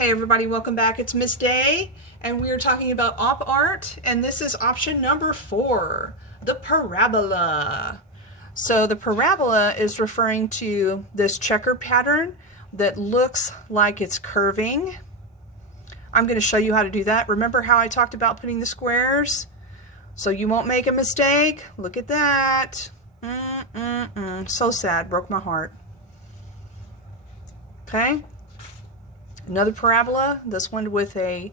Hey everybody, welcome back. It's Miss Day, and we are talking about op art, and this is option number 4, the parabola. So the parabola is referring to this checker pattern that looks like it's curving. I'm going to show you how to do that. Remember how I talked about putting the squares? So you won't make a mistake. Look at that. So sad, broke my heart. Okay. Another parabola, this one with a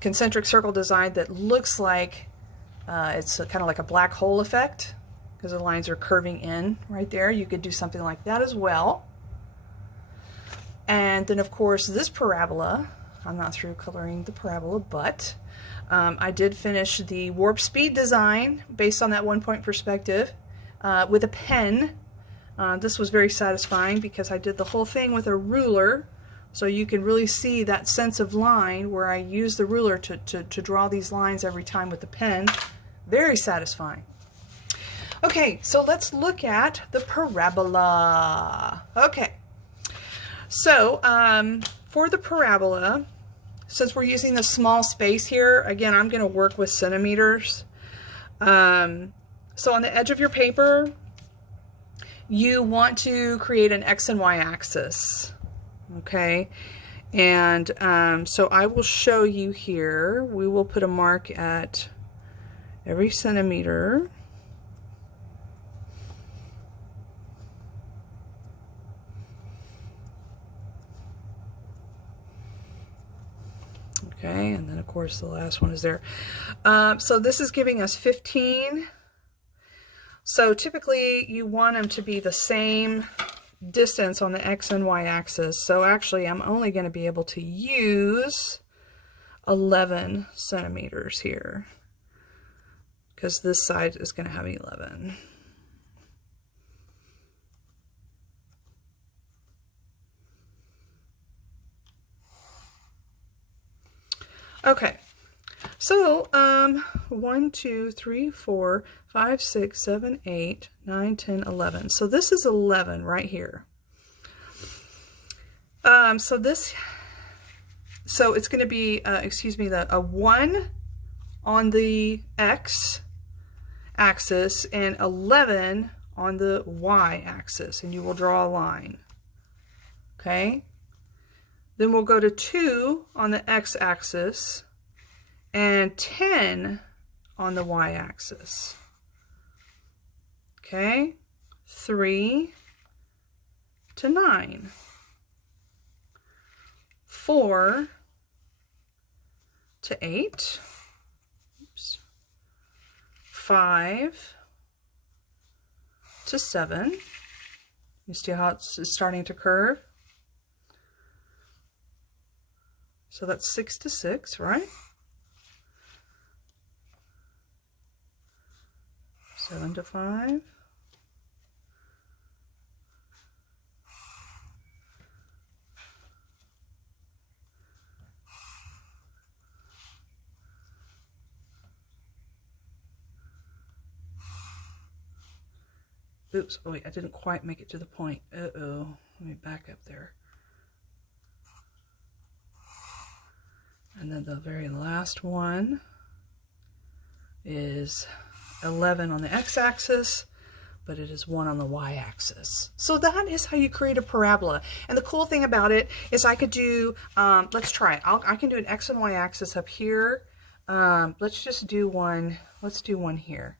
concentric circle design that looks like it's kind of like a black hole effect because the lines are curving in right there. You could do something like that as well. And then of course this parabola, I'm not through coloring the parabola, but I did finish the warp speed design based on that 1-point perspective with a pen. This was very satisfying because I did the whole thing with a ruler. So you can really see that sense of line where I use the ruler to draw these lines every time with the pen. Very satisfying. Okay, so let's look at the parabola. Okay, so for the parabola, since we're using the small space here, again, I'm going to work with centimeters. So on the edge of your paper, you want to create an X and Y axis. Okay, and so I will show you here. We will put a mark at every centimeter. Okay, and then of course the last one is there. So this is giving us 15. So typically you want them to be the same distance on the X and Y axis. So actually I'm only going to be able to use 11 centimeters here because this side is going to have 11. Okay, so 1, 2, 3, 4, 5, 6, 7, 8, 9, 10, 11. So this is 11 right here. So it's going to be, a 1 on the X axis and 11 on the Y axis, and you will draw a line. Okay? Then we'll go to 2 on the X axis and 10 on the Y axis. Okay, 3 to 9, 4 to 8, oops, 5 to 7. You see how it's starting to curve? So that's 6 to 6, right? 7 to 5. Oops, oh wait, I didn't quite make it to the point. Uh-oh, let me back up there. And then the very last one is 11 on the X-axis, but it is 1 on the Y-axis. So that is how you create a parabola. And the cool thing about it is I could do, let's try it. I can do an X and Y-axis up here. Let's just do one. Let's do one here.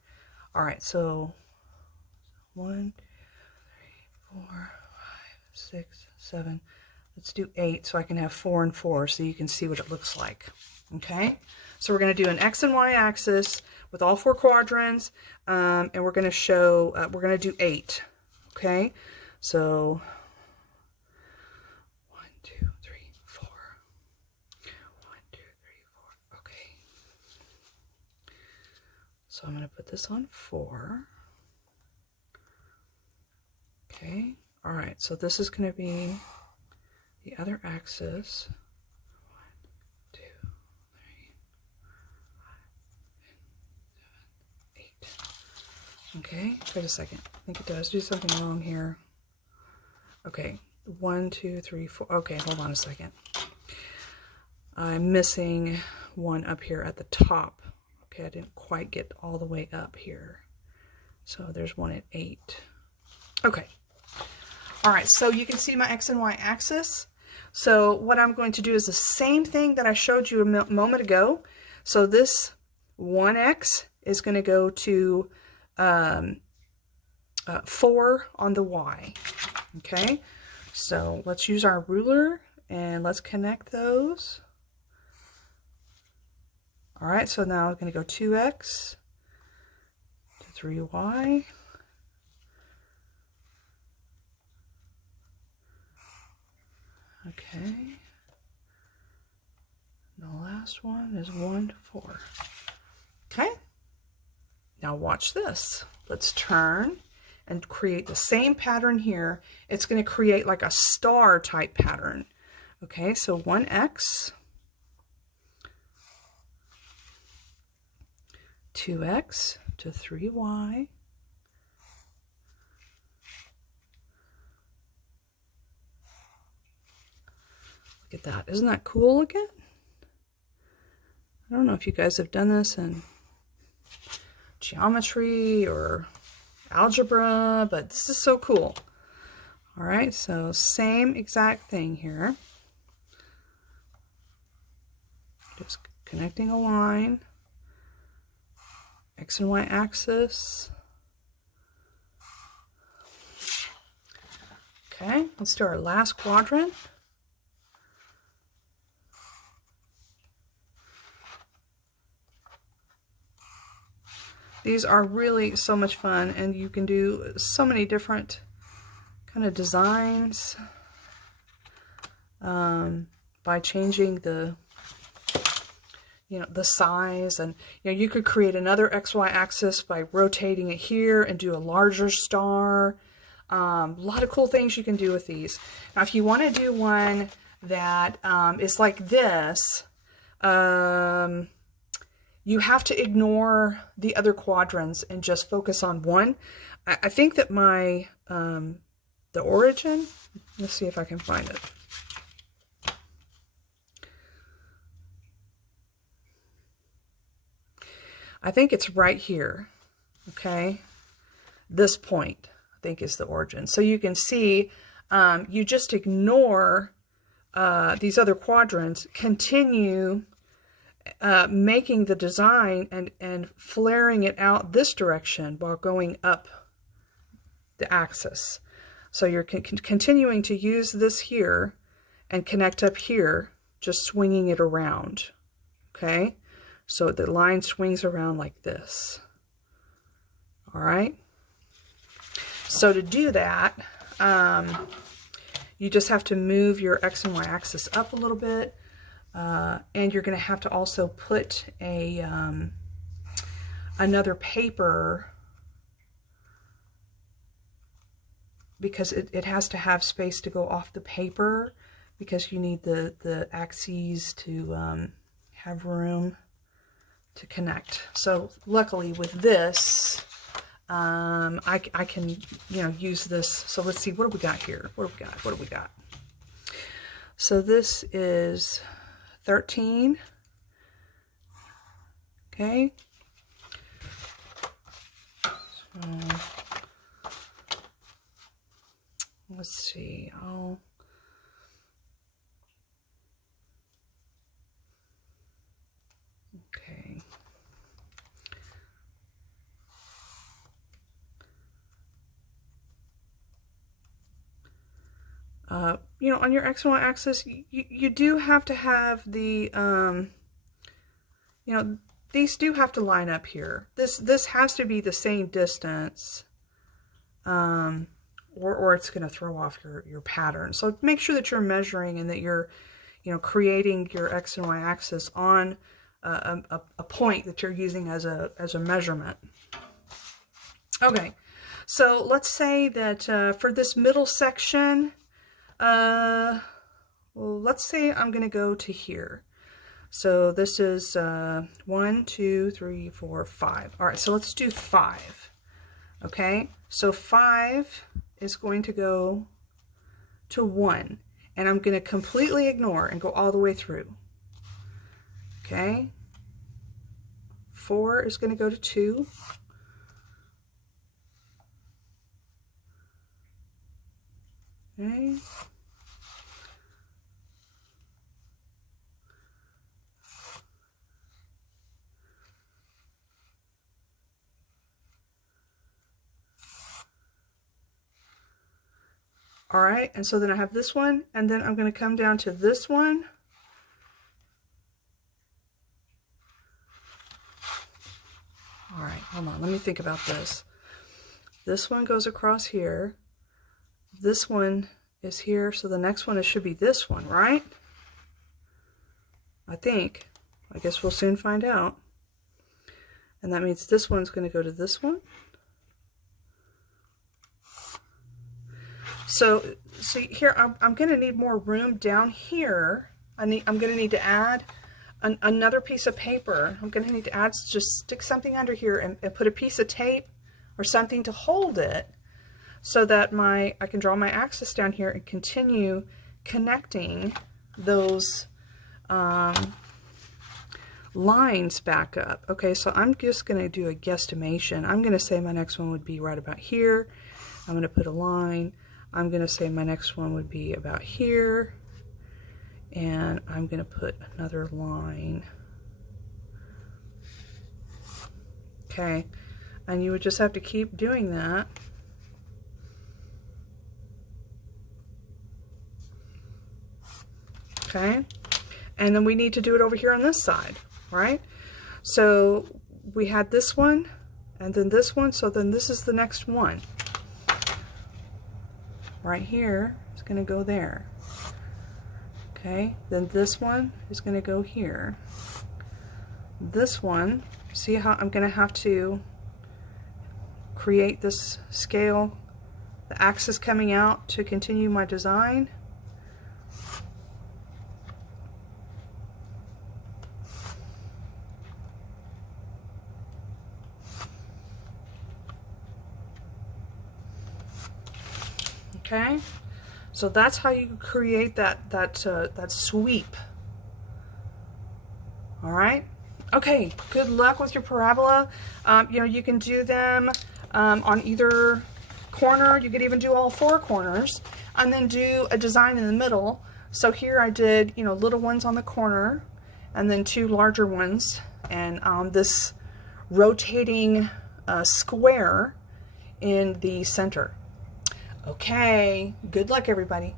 All right, so 1, 2, 3, 4, 5, 6, 7. Let's do 8 so I can have 4 and 4 so you can see what it looks like. Okay, so we're going to do an X and Y axis with all 4 quadrants, and we're going to show, we're going to do 8. Okay, so 1, 2, 3, 4. 1, 2, 3, 4. Okay, so I'm going to put this on 4. Okay, all right, so this is going to be the other axis. 1, 2, 3, 5, 6, 7, 8. Okay, wait a second. I think it does do something wrong here. Okay, 1, 2, 3, 4. Okay, hold on a second. I'm missing one up here at the top. Okay, I didn't quite get all the way up here. So there's one at 8. Okay. All right, so you can see my X and Y axis. So what I'm going to do is the same thing that I showed you a moment ago. So this 1X is going to go to 4 on the Y. Okay, so let's use our ruler and let's connect those. All right, so now I'm going to go 2X to 3Y. Okay. The last one is 1 to 4. Okay. Now watch this. Let's turn and create the same pattern here. It's going to create like a star type pattern. Okay, so 1X, 2X to 3Y, look at that. Isn't that cool looking? I don't know if you guys have done this in geometry or algebra, but this is so cool. All right, so same exact thing here. Just connecting a line, X and Y axis. Okay, let's do our last quadrant. These are really so much fun, and you can do so many different kind of designs by changing the the size, and you could create another XY axis by rotating it here and do a larger star. A lot of cool things you can do with these. Now, if you want to do one that is like this, you have to ignore the other quadrants and just focus on one. I think that my, the origin, let's see if I can find it. I think it's right here, okay? This point, I think, is the origin. So you can see, you just ignore these other quadrants, continue making the design and flaring it out this direction while going up the axis. So you're continuing to use this here and connect up here, just swinging it around, okay? So the line swings around like this. All right. So to do that, you just have to move your X and Y axis up a little bit. And you're going to have to also put a another paper, because it has to have space to go off the paper, because you need the axes to have room to connect. So luckily with this, I can use this. So let's see, what do we got here? What do we got? So this is 13. Okay. So let's see. Okay. On your X and Y axis, you do have to have the, these do have to line up here. This has to be the same distance, or it's going to throw off your pattern. So make sure that you're measuring and that you're, creating your X and Y axis on a point that you're using as a measurement. Okay, so let's say that for this middle section, well, let's say I'm going to go to here. So this is 1, 2, 3, 4, 5. All right, so let's do 5. Okay, so 5 is going to go to 1, and I'm going to completely ignore and go all the way through. Okay. 4 is going to go to 2. Okay. All right, and so then I have this one, and then I'm going to come down to this one. All right, hold on, let me think about this. This one goes across here. This one is here, so the next one should be this one, right? I think. I guess we'll soon find out. And that means this one's going to go to this one. So see here, I'm going to need more room down here. I'm going to need to add another piece of paper. I'm going to need to add, just stick something under here and put a piece of tape or something to hold it, so that I can draw my axis down here and continue connecting those lines back up. Okay, so I'm just going to do a guesstimation. I'm going to say my next one would be right about here. I'm going to put a line. I'm going to say my next one would be about here, and I'm going to put another line. Okay, and you would just have to keep doing that. Okay, and then we need to do it over here on this side, right? So we had this one, and then this one, so then this is the next one. Right here is going to go there. Okay, then this one is going to go here. This one, see how I'm going to have to create this scale, the axis coming out to continue my design. Okay, so that's how you create that sweep. All right. Okay. Good luck with your parabola. You know, you can do them on either corner. You could even do all 4 corners, and then do a design in the middle. So here I did, you know, little ones on the corner, and then 2 larger ones, and this rotating square in the center. Okay, good luck everybody.